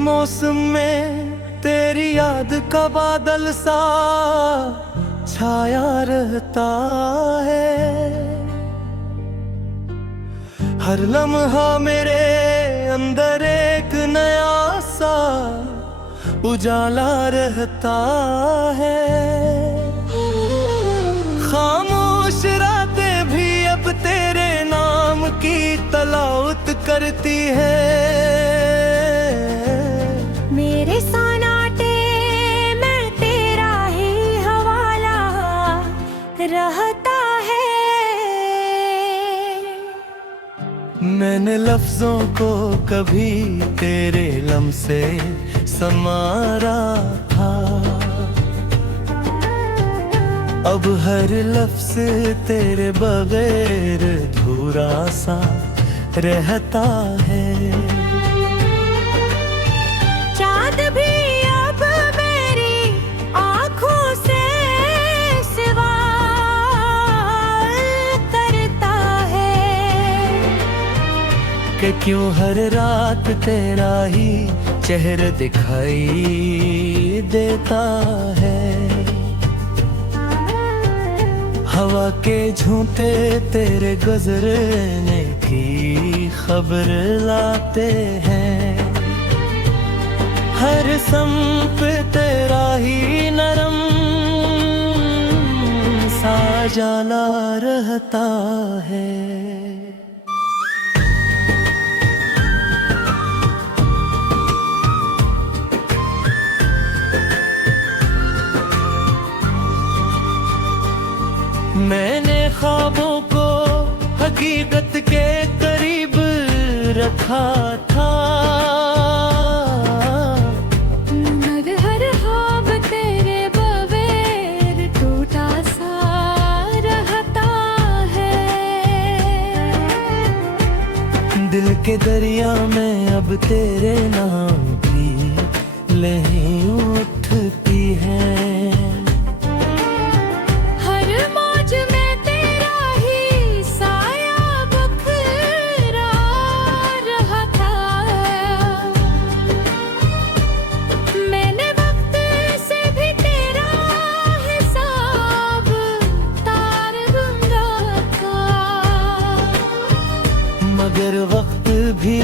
मौसम में तेरी याद का बादल सा छाया रहता है। हर लम्हा मेरे अंदर एक नया सा उजाला रहता है। खामोश रातें भी अब तेरे नाम की तलावत करती है। मेरे सन्नाटे में तेरा ही हवाला रहता है। मैंने लफ्जों को कभी तेरे लम से समारा था, अब हर लफ्ज तेरे बगैर अधूरा सा रहता है। चाँद भी अब मेरी आँखों से सवाल करता है कि क्यों हर रात तेरा ही चेहरा दिखाई देता है। हवा के झूठे तेरे गुजरने की खबर लाते हैं। हर संप तेरा ही नरम सा जाला रहता है। मैंने ख्वाबों को हकीकत के करीब रखा था, मगर हर ख्वाब तेरे बगैर टूटा सा रहता है। दिल के दरिया में अब तेरे नाम की लहरें उठती हैं। मगर वक्त भी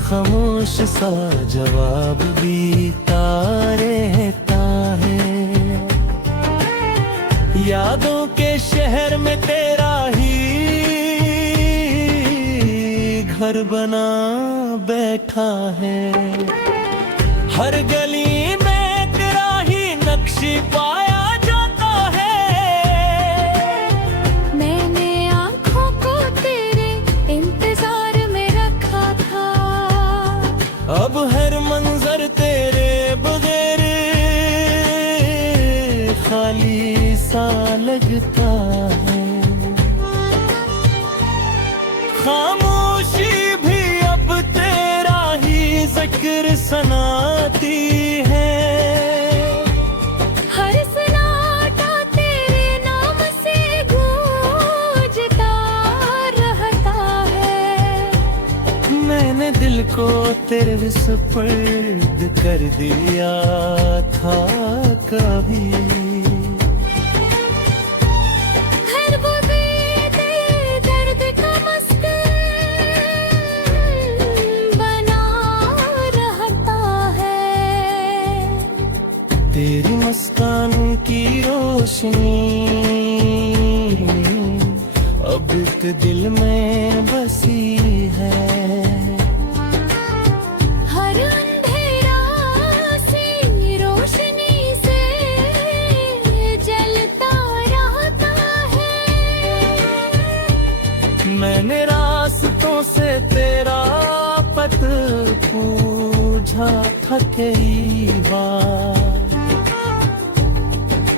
खामोश सा जवाब देता रहता है। यादों के शहर में तेरा ही घर बना बैठा है। हर गली में तेरा ही नक्शी पाया जाता है। मैंने आँखों को तेरे इंतजार में रखा था, अब हर मंजर तेरे बगैर खाली सा लगता है। खामोशी भी अब तेरा ही जिक्र सुनाती है। हर सन्नाटा तेरे नाम से गूंजता रहता है। मैंने दिल को तेरे सुपुर्द कर दिया था कभी। हर वो दर्द का मस्कर बना रहता है। तेरी मुस्कान की रोशनी अब एक दिल में बसी है। हर अंधेरा सी रोशनी से जलता रहता है। मैंने रास्तों से तेरा पत पूछा था कई बार।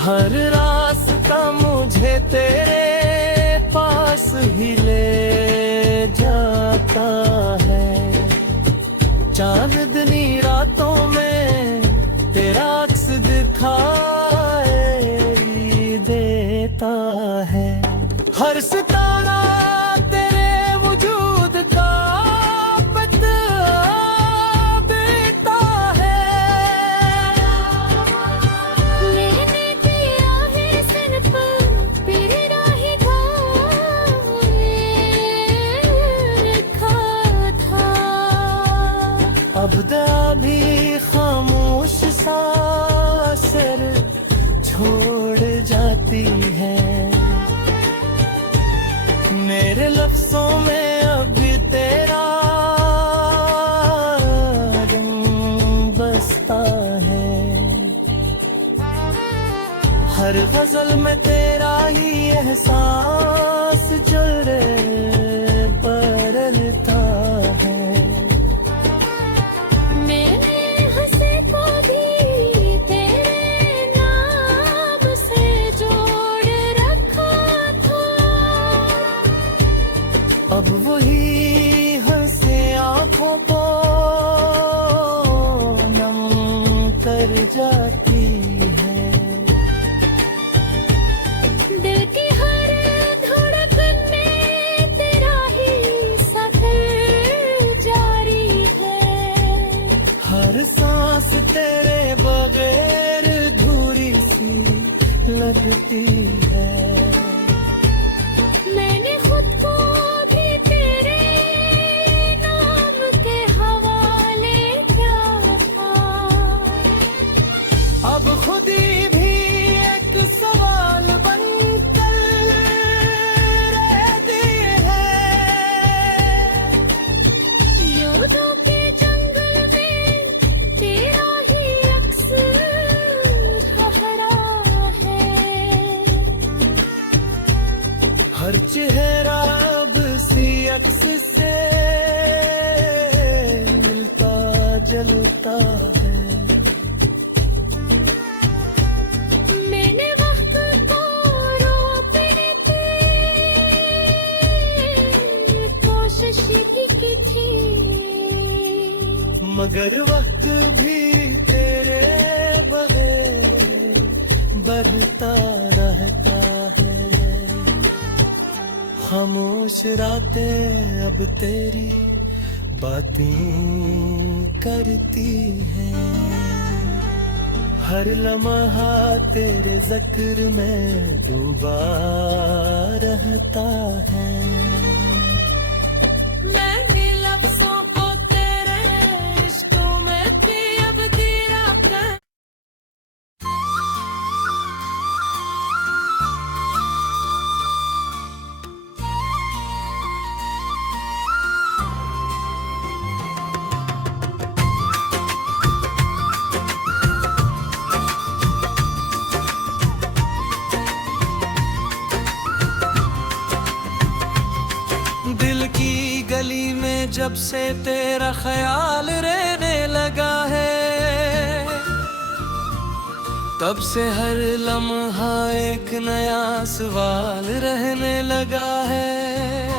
हर रास्ता मुझे तेरे पास ही ले जाता है। चांदनी रातों में तेरा अक्स दिखाई देता है। हर सितारा तेरे वजूद का बता देता जाती है। मेरे लफ्जों में अभी तेरा रंग बसता है। हर गजल में तेरा ही एहसास जल बरलता है। मैंने हंसे को भी तेरे नाम से जोड़ रखा था। अब वही हंसे आंखों को नम कर जाती है। दिल की हर धड़कन में तेरा ही सफर जारी है। हर सांस तेरे बगैर धूरी सी लगती है। मैंने खुद को भी तेरे नाम के हवाले किया था। अब खुद ही भी एक सवाल बनकर रहती है। यादों के जंगल में तेरा ही अक्स ठहरा है। हर चेहरा अब सी अक्स से मिलता जलता है। मैंने वक्त को रोकने की कोशिश भी की थी। मगर वक्त भी तेरे बगैर बढ़ता रहता है। खामोश रातें अब तेरी बातें करती हैं। हर लम्हा तेरे जिक्र में डूबा रहता है। मैंने लफ्जों को तेरे रिश्तों में भी अब तेरा कर। दिल की गली में जब से तेरा ख्याल रहने लगा है, तब से हर लम्हा एक नया सवाल रहने लगा है।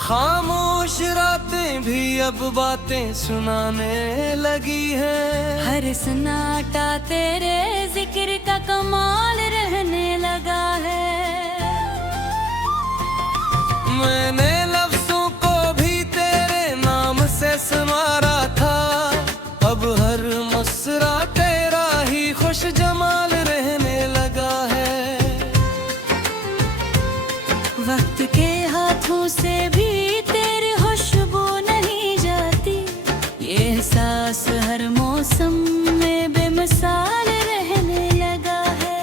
खामोश रातें भी अब बातें सुनाने लगी हैं। हर सन्नाटा तेरे जिक्र का कमाल रहने लगा है। मैंने लफ्जों को भी तेरे नाम से संवारा था। अब हर मसरा तेरा ही खुश जमाल रहने लगा है। वक्त के हाथों से भी तेरी खुशबू नहीं जाती। ये एहसास हर मौसम में बेमिसाल रहने लगा है।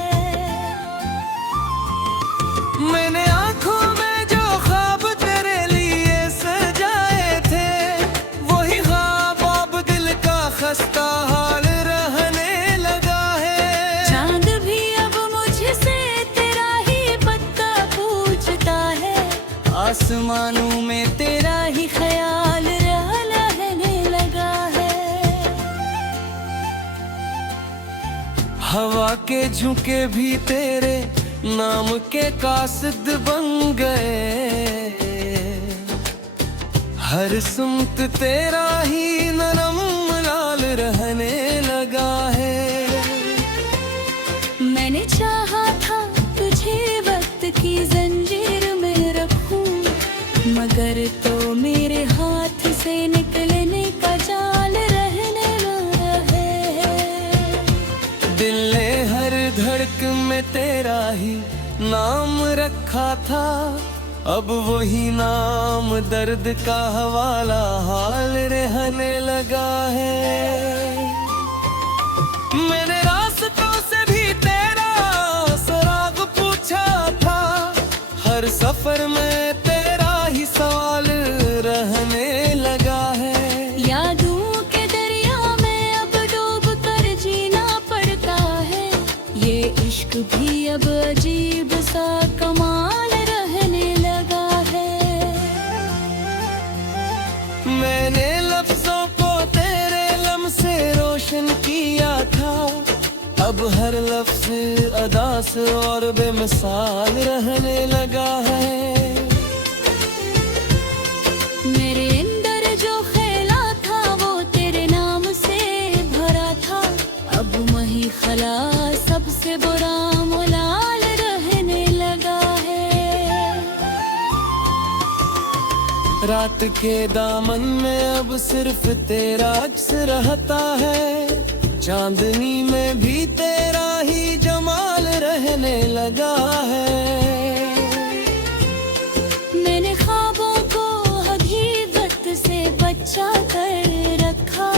मैंने आंखों में जो ख्वाब तेरे लिए सजाए थे, वही ख्वाब अब दिल का खस्ता हाल रहने लगा है। चांद भी अब मुझसे तेरा ही पता पूछता है। आसमानों में तेरा ही ख्याल रहने लगा है। हवा के झुके भी तेरे नाम के कासिद बन गए। हर सुमत तेरा ही नरम लाल रहने लगा है। मैंने चाहा था तुझे वक्त की जंजीर में रखूं, मगर तो मेरे हाथ से निकलने का जाल रहने लगा है। दिल ने हर धड़कन में तेरा ही नाम रखा था। अब वही नाम दर्द का हवाला हाल रहने लगा है। मैंने रास्तों से भी तेरा सफर में तेरा ही सवाल रहने लगा है। यादों के दरिया में अब डूब कर जीना पड़ता है। ये इश्क भी अब अजीब सा कमाल रहने लगा है। मैंने लफ्जों को तेरे लम से रोशन किया था, अब हर लफ्ज अदा से और बेमिसाल रहने लगा है। मेरे अंदर जो खेला था वो तेरे नाम से भरा था, अब वही खला सबसे बुरा मुलाल रहने लगा है। रात के दामन में अब सिर्फ तेरा अक्स रहता है, चांदनी में भी तेरा ही जमाल रहने लगा है। मैंने ख्वाबों को हकीकत से बचा कर रखा,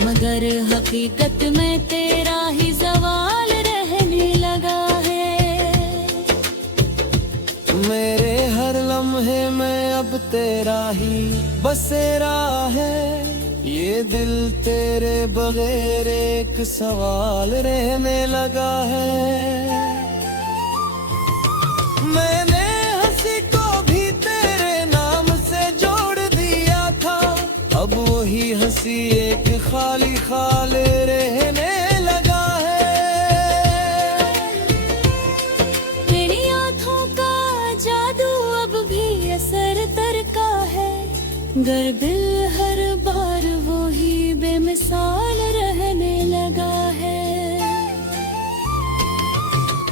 मगर हकीकत में तेरा ही जवाल रहने लगा है। मेरे हर लम्हे में अब तेरा ही बसेरा है, ये दिल तेरे बगैर एक सवाल रहने लगा है। मैंने हंसी को भी तेरे नाम से जोड़ दिया था, अब वही हंसी एक खाली खाल रहने लगा है। तेरी आँखों का जादू अब भी असर तरका है, गर दिल हर बार वो ही बेमिसाल रहने लगा है।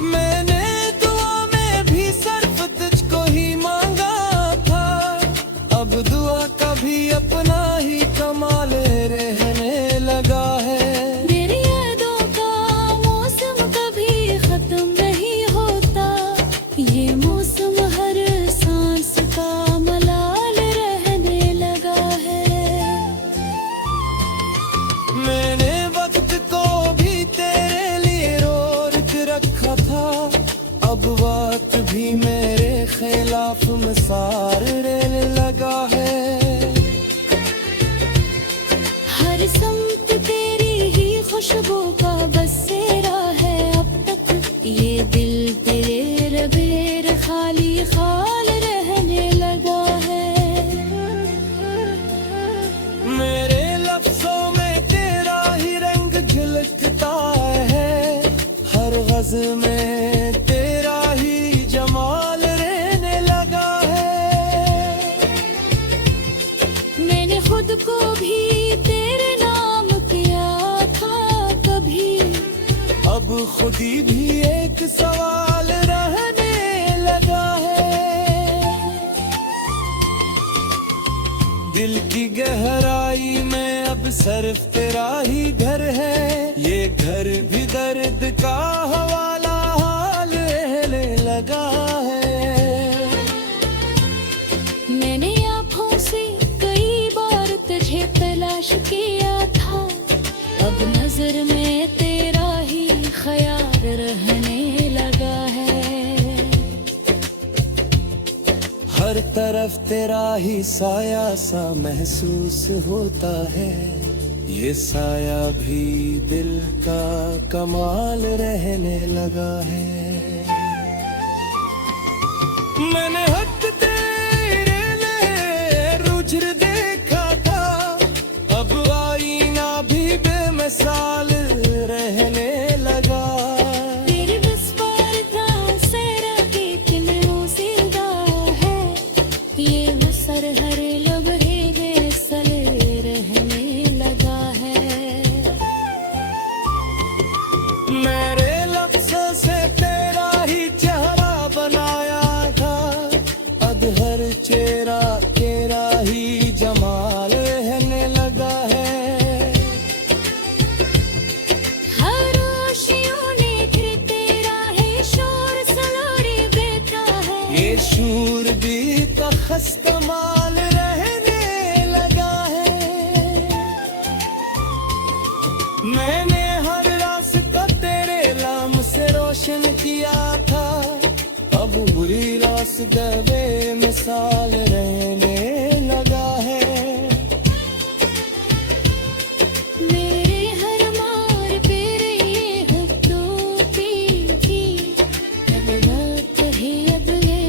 मैंने दुआ में भी सिर्फ तुझको ही मांगा था, अब दुआ का भी अपना ही कमाल रहने लगा है। मेरी यादों का मौसम कभी खत्म नहीं होता, ये मौसम हर सांस का मलाल रहने लगा है। मैंने वक्त को भी तेरे लिए रोक रखा था, अब बात भी मेरे खिलाफ मसार रहने लगा है। हर समत तेरी ही खुशबू का बसेरा है अब तक, ये दिल तेरे रबेर खाली खाल रहने लगा है। मेरे लफ्जों में तेरा ही रंग झलकता है, हर गज़ में तेरा ही जमाल रहने लगा है। मैंने खुद को भी तेरे नाम किया था कभी, अब खुदी भी एक सवाल रहने लगा है। दिल की गहराई में अब सिर्फ तेरा ही घर है, ये घर भी दर्द का हवाला हाल रहने लगा है। मैंने आँखों से कई बार तुझे तलाश किया था, अब नजर में तेरा ही ख्याल रहने लगा है। हर तरफ तेरा ही साया सा महसूस होता है, ये साया भी दिल का कमाल रहने लगा है। मैंने हक तेरे लिए रुझर देखा था, अब आईना भी बेमिसाल रहने लगा। तेरे बस पार था सेरा के दिल रोज़िंदा है, ये असर हर लम्हे बेअसल रहने लगा है। मेरे लफ्ज़ों से तेरा ही चेहरा बनाया था, अब हर चेहरा तेरा ही जमाल रहने लगा है। हर रोशियों ने फिर तेरा है शोर सलोरे देता है, ये शूर भी तो खस कमाल रहने लगा है। मैंने हर रास्ता तेरे लाम से रोशन किया था, अब बुरी रास दबे मिसाल रहने लगा है। मेरे हर मार पे ये हफ्तों की अब रात है, अब ये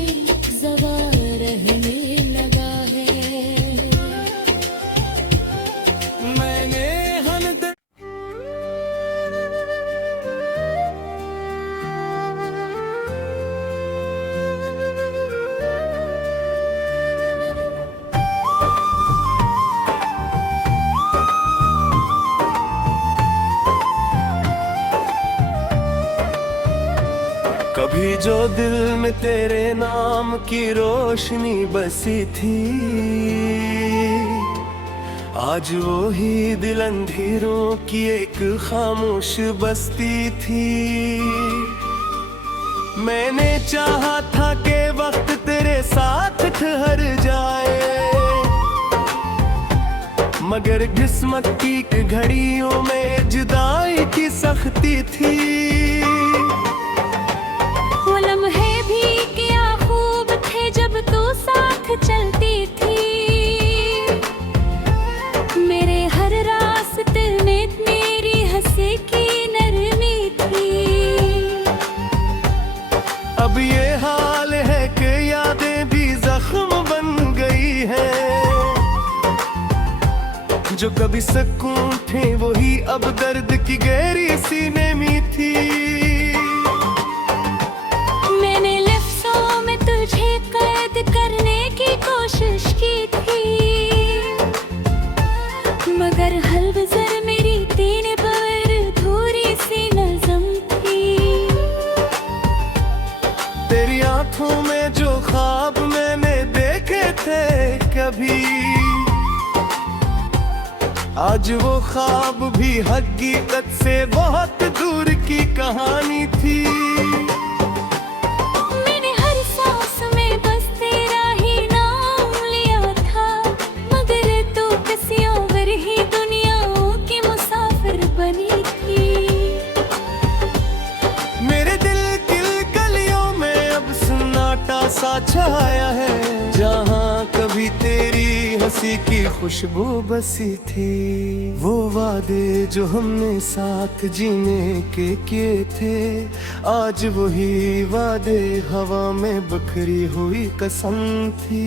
ज़वा रहने लगा है। मैंने कभी जो दिल में तेरे नाम की रोशनी बसी थी, आज वो ही दिल अंधेरों की एक खामोश बस्ती थी। मैंने चाहा था कि वक्त तेरे साथ ठहर जाए, मगर किस्मत की घड़ियों में जुदाई की सख्ती थी। वो लम्हे भी क्या खूब थे जब तू साथ चलती थी, मेरे हर रास्ते में मेरी हंसी की नरमी थी। अब ये हाल है कि यादें भी जख्म बन गई हैं, जो कभी सुकून थे वही अब दर्द की गहरी सीने में थी। मैंने लफ्ज़ों में तुझे कैद करने की कोशिश की थी, मगर हलबज़र मेरी तीन बार अधूरी सी नज़म थी। तेरी आंखों में जो ख्वाब मैंने देखे थे कभी, आज वो ख्वाब भी हकीकत से बहुत दूर की कहानी थी। मैंने हर सांस में बस तेरा ही नाम लिया था, मगर तू किसी और ही दुनियाओं की मुसाफिर बनी थी। मेरे दिल की गलियों में अब सन्नाटा सा छाया है, जहाँ कभी तेरी हंसी की खुशबू बसी थी। वो वादे जो हमने साथ जीने के किए थे, आज वही वादे हवा में बिखरी हुई कसम थी।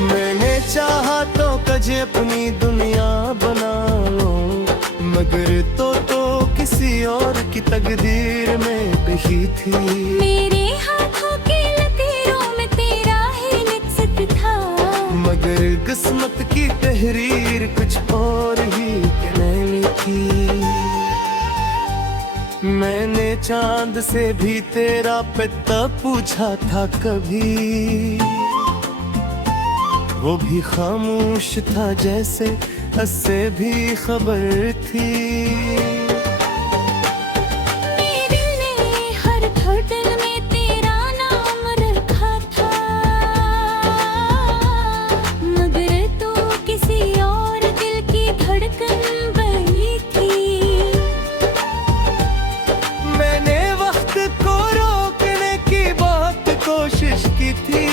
मैंने चाहा तो कजे अपनी दुनिया बना लो, मगर तो किसी और की तकदीर में कही थी। मेरे हाथों की लकीरों में तेरा ही निक्सत था, मगर किस्मत की तहरीर कुछ और ही कहनी थी। मैंने चांद से भी तेरा पता पूछा था कभी, वो भी खामोश था जैसे उससे भी खबर थी। मेरे दिल ने हर धड़कन में तेरा नाम रखा था, मगर तू किसी और दिल की धड़कन बनी थी। मैंने वक्त को रोकने की बहुत कोशिश की थी,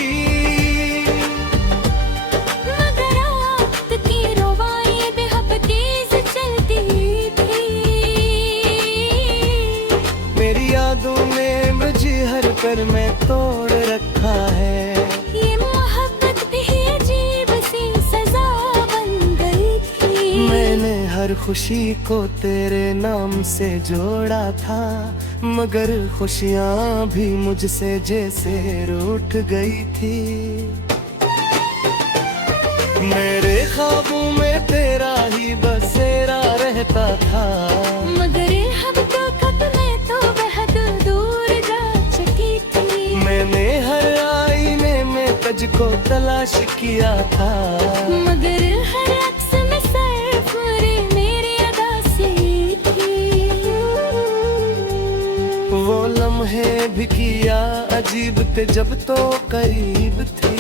मगर वक्त की रवाई बेहद तेज चलती थी। मेरी यादों ने मुझे हर कर में तोड़ रखा है। ये मोहब्बत भी अजीब सी सजा बन गई थी। मैंने हर खुशी को तेरे नाम से जोड़ा था, मगर खुशियाँ भी मुझसे जैसे रूठ गई थी। मेरे ख्वाबों में तेरा ही बसेरा रहता था, मगर अब तो खत में तो बेहद दूर जा चुकी थी। मैंने हर आईने में तुझको तलाश किया था, मगर हर अक्स में सिर्फ मेरी अदा सी थी। वो लम्हे भी किया अजीब थे जब तो करीब थी,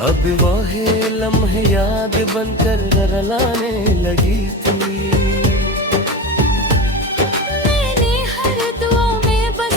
अब वह लम्हे याद बनकर रलाने लगी थी। मैंने हर दुआ में बस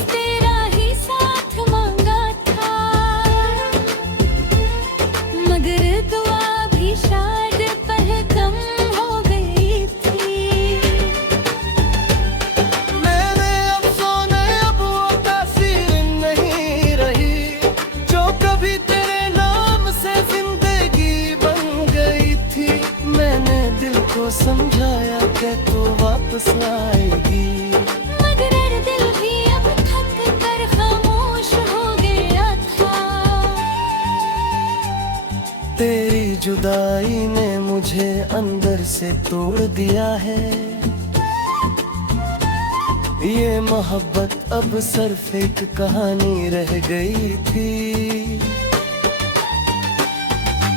को समझाया कि तू वापस आएगी, मगर दिल भी अब थक कर खामोश हो गया था। तेरी जुदाई ने मुझे अंदर से तोड़ दिया है, ये मोहब्बत अब सिर्फ एक कहानी रह गई थी।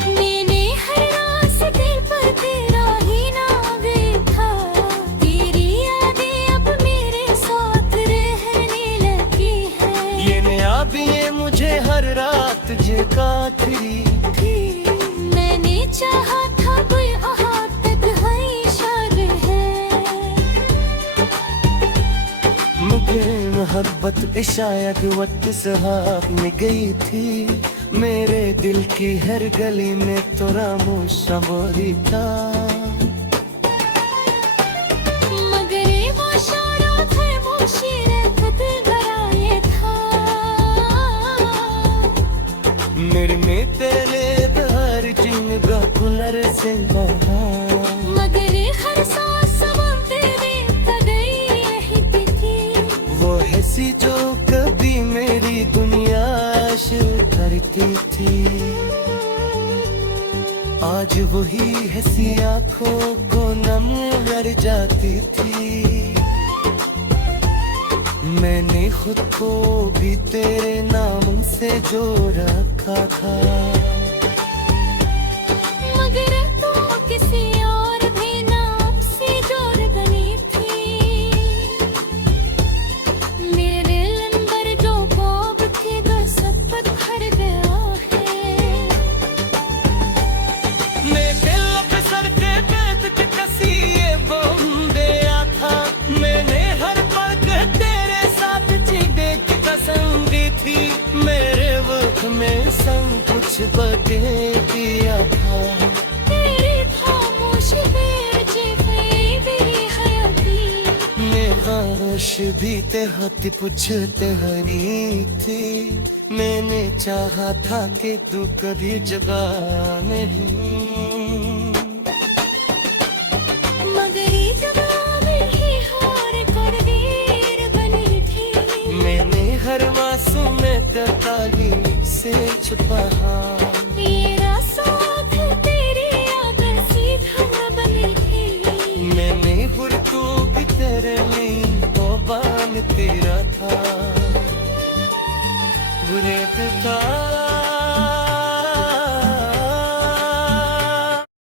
मैंने हर रास्ते पर तेरा ही नाम देखा, तेरी यादें अब मेरे साथ रहने लगी है। ये नया भी ये मुझे हर रात जगा थी। मैंने चाहा था कोई आदत है शाद है, मुझे मोहब्बत शायद वक्त साहब में गई थी, मेरे दिल की हर गली में तोरा मूसा मोरी था। मगर वो शारा थे मोशी रहत गराए था। मेरे में तेरे बहर जिंगा कुलर से बहा, मगर हर सांस तेरे गई यही थी। वो हंसी जो कभी मेरी दुनिया शुरू करती थी, आज वही हंसी आंखों को नम कर जाती थी। मैंने खुद को भी तेरे नाम से जो रखा था, मगर तू किसी और भी नाम से जोड़ बनी थी। मेरे अंदर जो ख्वाब थे वो सब पत्थर गया है। मैं दिल पे सर के बैठ के कसी ये बंदे था, मैंने हर पल के तेरे साथ जीने की कसम दी थी। मेरे वक्त में सब कुछ बदल दिया था, तेरी खामोशी बेवजह भी हयाती। मैं खामोश भी तेहती पूछते हरी थी। मैंने चाहा था कि तू कभी जगह नहीं।